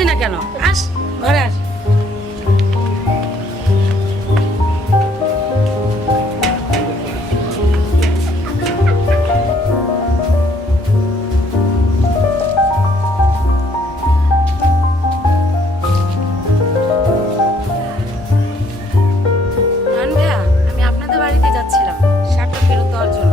বললি না কেন? আস ঘরে আস। নয়ন ভাইয়া, আমি আপনাদের বাড়িতে যাচ্ছিলাম শার্টটা ফেরত দেওয়ার জন্য।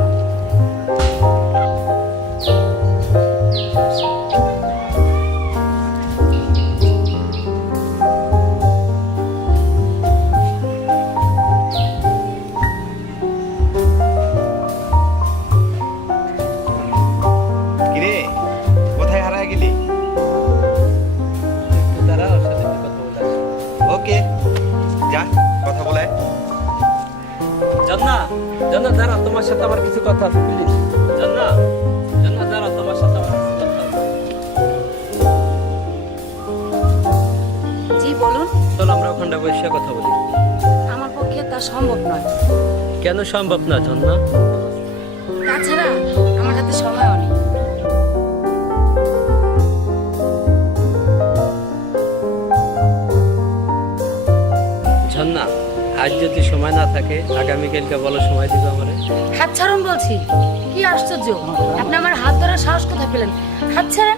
কিরে কোথায় হারায় গেলি? দাঁড়া, ওর সাথে একটু কথা বলে আসি। ওকে, যা কথা বলায়। জান্না, জান্না দাঁড়া, তোমার সাথে আমার কিছু কথা আছে, প্লিজ। জান্না, জান্না দাঁড়া, তোমার সাথে আমার কিছু কথা আছে। জি বলুন। চলো আমরা ওখানটা বসে কথা বলি। আমার পক্ষে তা সম্ভব নয়। কেন সম্ভব না জান্না? তাছাড়া আমার হাতে সময়ও নেই। জান্না, আজ যদি সময় না থাকে আগামীকালকে বলো, সময় দিবে আমারে। হাত ছাড়ুন বলছি। কি আশ্চর্য, আপনি আমার হাত ধরার সাহস কোথায় পেলেন? হাত ছাড়েন।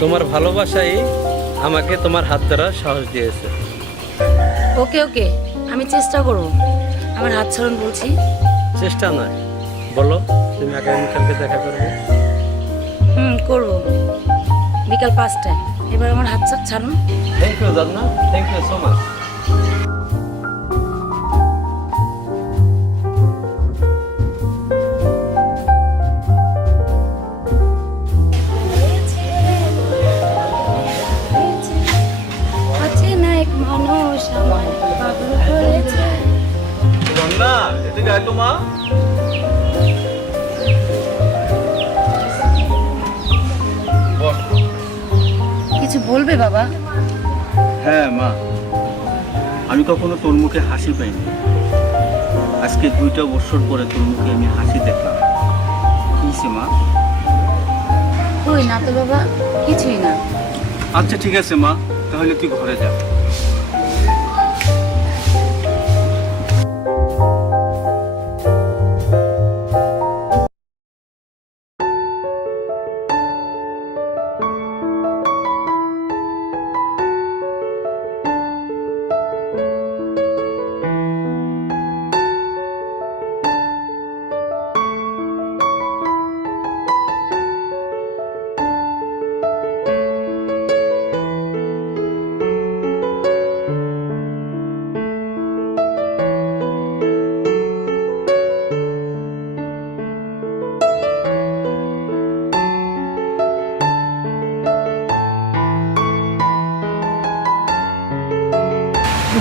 তোমার ভালোবাসাই আমাকে তোমার হাত ধরার সাহস দিয়েছে। ওকে ওকে, আমি চেষ্টা করব। আমার হাত ছাড়ুন বলছি। চেষ্টা নয়, বলো তুমি আগামীকালকে দেখা করবে। করব, বিকাল 5টায়। এবার আমার হাত ছাড়ুন। থ্যাংক ইউ জান্না, থ্যাংক ইউ সো মাচ। অচেনা এক মানুষ আমায় পাগল করেছে। না এদিকে আয় তো মা। বস। কিছু বলবে বাবা? হ্যাঁ মা, আমি কখনো তোর মুখে হাসি পাইনি। আজকে 2টা বছর পরে তোর মুখে আমি হাসি দেখলাম। কি হইছে মা? কই না তো বাবা, কিছুই না। আচ্ছা ঠিক আছে মা, তাহলে তুই ঘরে যা।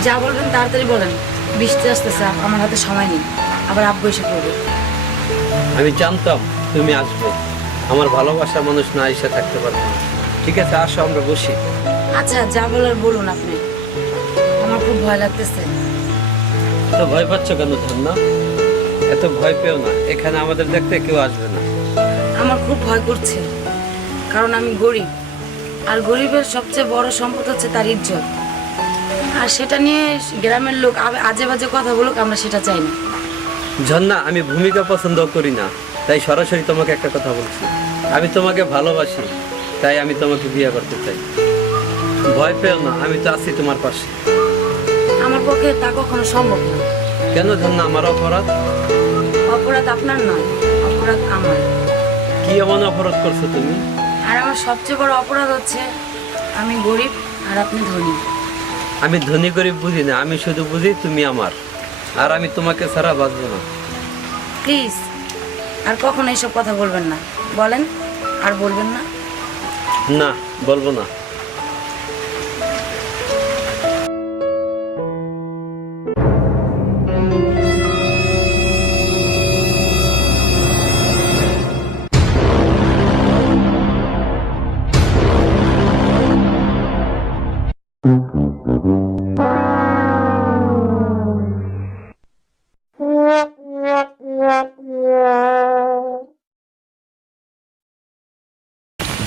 যা বলবেন তাড়াতাড়ি বলেন, বৃষ্টি আসতেছে, আমার হাতে সময় নেই। আবার আব্বু এসে পড়বে। আমি জানতাম তুমি আসবে, আমার ভালোবাসার মানুষ না এসে থাকতে পারবে না। ঠিক আছে, আসো আমরা বসি। আচ্ছা যা বলার বলুন আপনি, আমার খুব ভয় লাগতেছে। এত ভয় পাচ্ছ কেন জান্না? এত ভয় পেও না, এখানে আমাদের দেখতে কেউ আসবে না। আমার খুব ভয় করছে, কারণ আমি গরিব, আর গরিবের সবচেয়ে বড় সম্পদ হচ্ছে তার ইজ্জত। আর সেটা নিয়ে গ্রামের লোক আজে বাজে কথা বলুক, আমরা সেটা চাই না। ঝর্ণা, আমি ভূমিকা পছন্দ করি না, তাই সরাসরি তোমাকে একটা কথা বলছি। আমি তোমাকে ভালোবাসি, তাই আমি তোমাকে বিয়ে করতে চাই। ভয় পেও না, আমি তো আছি তোমার পাশে। আমার পক্ষে তা কখনো সম্ভব না। কেন ঝর্ণা, আমার অপরাধ? অপরাধ আপনার নয়, অপরাধ আমার। কি এমন অপরাধ করছো তুমি? আর আমার সবচেয়ে বড় অপরাধ হচ্ছে আমি গরিব আর আপনি ধনী। আমি ধনী গরিব বুঝি না, আমি শুধু বুঝি তুমি আমার, আর আমি তোমাকে ছাড়া বাঁচবো না। প্লিজ আর কখনো এইসব কথা বলবেন না। বলেন, আর বলবেন না। না, বলবো না।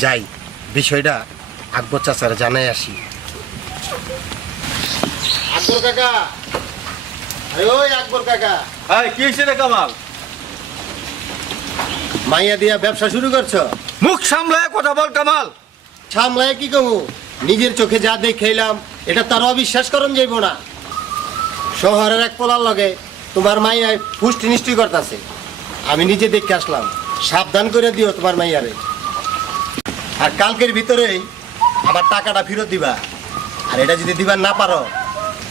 যাই, বিষয়টা আকবর চাচার জানাই আসি। আকবর কাকা, আরে ওই আকবর কাকা, এই কি হয়েছে রে কামাল? মাইয়া দিয়া ব্যবসা শুরু করছো? মুখ সামলায় কথা বল কামাল। সামলায় কি কমু, নিজের চোখে যা দেখে এলাম এটা তার অবিশ্বাস করন যাইব না। শহরের এক পোলার লগে তোমার মাইয়া পুষ্টি নিষ্টি করতেছে, আমি নিজে দেখে আসলাম। সাবধান করে দিও তোমার মাইয়ারে। আর কালকের ভিতরেই আবার টাকাটা ফেরত দিবা। আর এটা যদি দিবার না পারো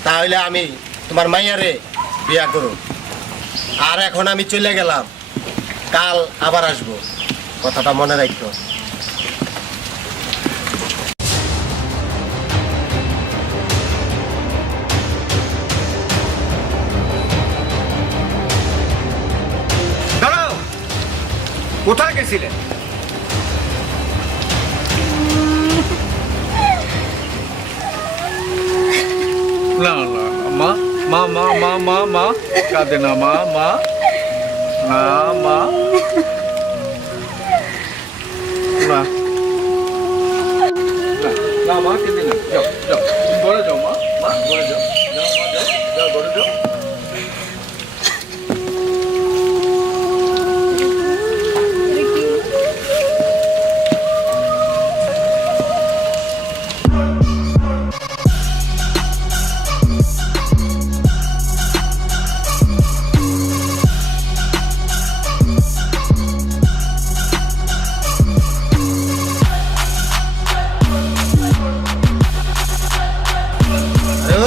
তাহলে আমি তোমার মাইয়ারে বিয়া করব। আর এখন আমি চলে গেলাম, কাল আবার আসবো, কথাটা মনে রাখো। দাঁড়াও, কোথায় গেছিলে? না না মা মা মা মা মা মা কাঁদে না মা মা না মা না না মা কেঁদে না, যাও যাও ঘরে যাও মা, মা ঘরে যাও, যাও মা যাও, যাও ঘরে যাও।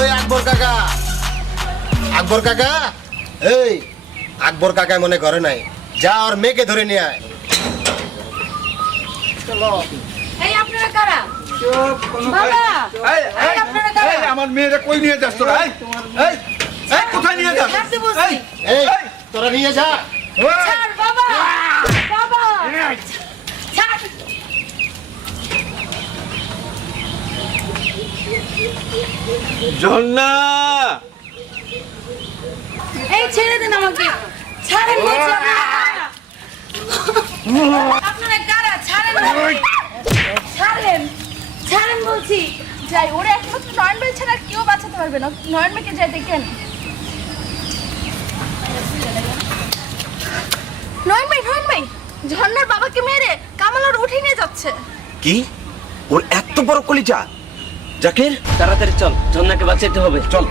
ওই আকবর কাকা, আকবর কাকা, এই আকবর কাকা মনে করে নাই, যা আর মেয়েকে ধরে নিয়ে আয়। এই আপনারা কারা? চুপ, কোনো বাবা! এই, এই, এই, আপনারা কারা? এই, আমার মেয়েরা কই নিয়ে যাস তোরা? এই, এই, এই, কোথায় নিয়ে যাস? ছাড়তে বলছি। এই, এই তোরা নিয়ে যা। ওই, ছাড় বাবা! বাবা! ছাড়! ঝর্ণা! এই ছেড়ে দেন আমাকে, ছাড়েন বলছি আপনারা কারা? আপনারা কারা? ছাড়েন আমাকে। ছাড়েন, ছাড়েন বলছি। যাই ওরা একমাত্র নয়ন ভাই ছাড়া আর কেউ বাঁচাতে পারবে না। নয়ন ভাইকে যাই দেখেন। নয়ন ভাই ঝর্ণার বাবাকে মেরে কামাল আর উঠে নিয়ে যাচ্ছে। কি ওর এত বড় কলিজা? জাকির তাড়াতাড়ি চল, ঝর্ণাকে বাঁচাইতে হবে, চল।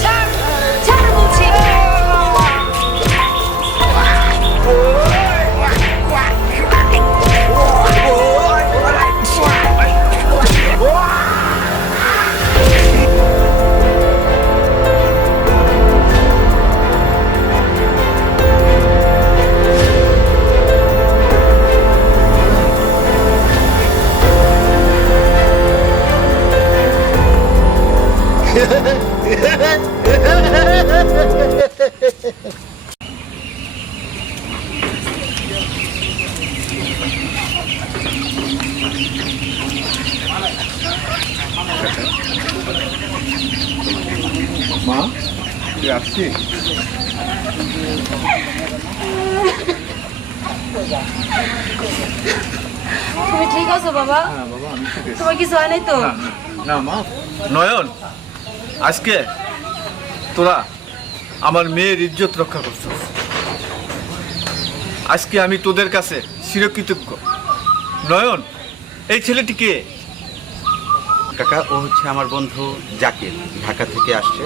ছাড়, ছাড় বলছি। মা, তুই আসছিস? তুমি ঠিক আছো বাবা? হ্যাঁ বাবা, আমি ঠিক আছি। তোমার কিছু হয় নাই তো? না মা। নয়ন, আজকে তোরা আমার মেয়ের ইজ্জত রক্ষা করছিস। আজকে আমি তোদের কাছে চিরকৃতজ্ঞ। নয়ন, এই ছেলেটি কে? কাকা, ও হচ্ছে আমার বন্ধু জাকির, ঢাকা থেকে আসছে।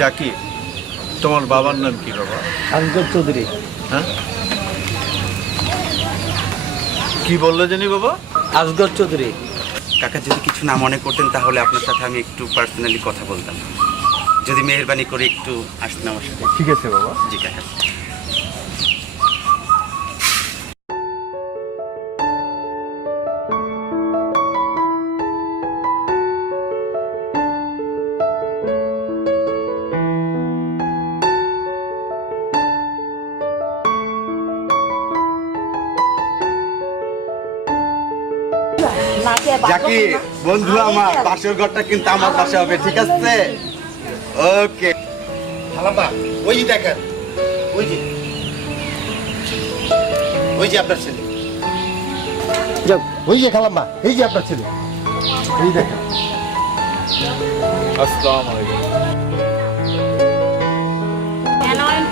জাকির, তোমার বাবার নাম কি বাবা? আজগর চৌধুরী। হ্যাঁ, কি বললে জানি বাবা? আজগর চৌধুরী। কাকা, যদি কিছু না মনে করতেন তাহলে আপনার সাথে আমি একটু পার্সোনালি কথা বলতাম, যদি মেহেরবানি করে একটু আসতেন আমার সাথে। ঠিক আছে বাবা। জি কাকা। মাকে জাকির বন্ধু আমার পাশের ঘরটা কিন্তু আমার পাশে হবে, ঠিক আছে? ওকে। খালাম্মা ওই যে দেখেন, ওই যে আপনার ছেলে। যাও, ওই যে খালাম্মা, এই যে আপনার ছেলে, এই দেখেন। আসসালামু আলাইকুম। নয়ন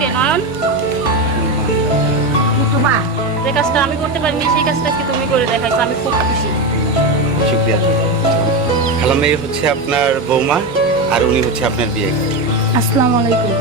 যে কাজটা আমি করতে পারিনি সেই কাজটা কি তুমি করে দেখাইছো, আমি খুব খুশি। শুক্রিয়া। খালাম্মা, এই হচ্ছে আপনার বৌমা আর উনি হচ্ছে আপনার বিয়ে। আসসালামু আলাইকুম।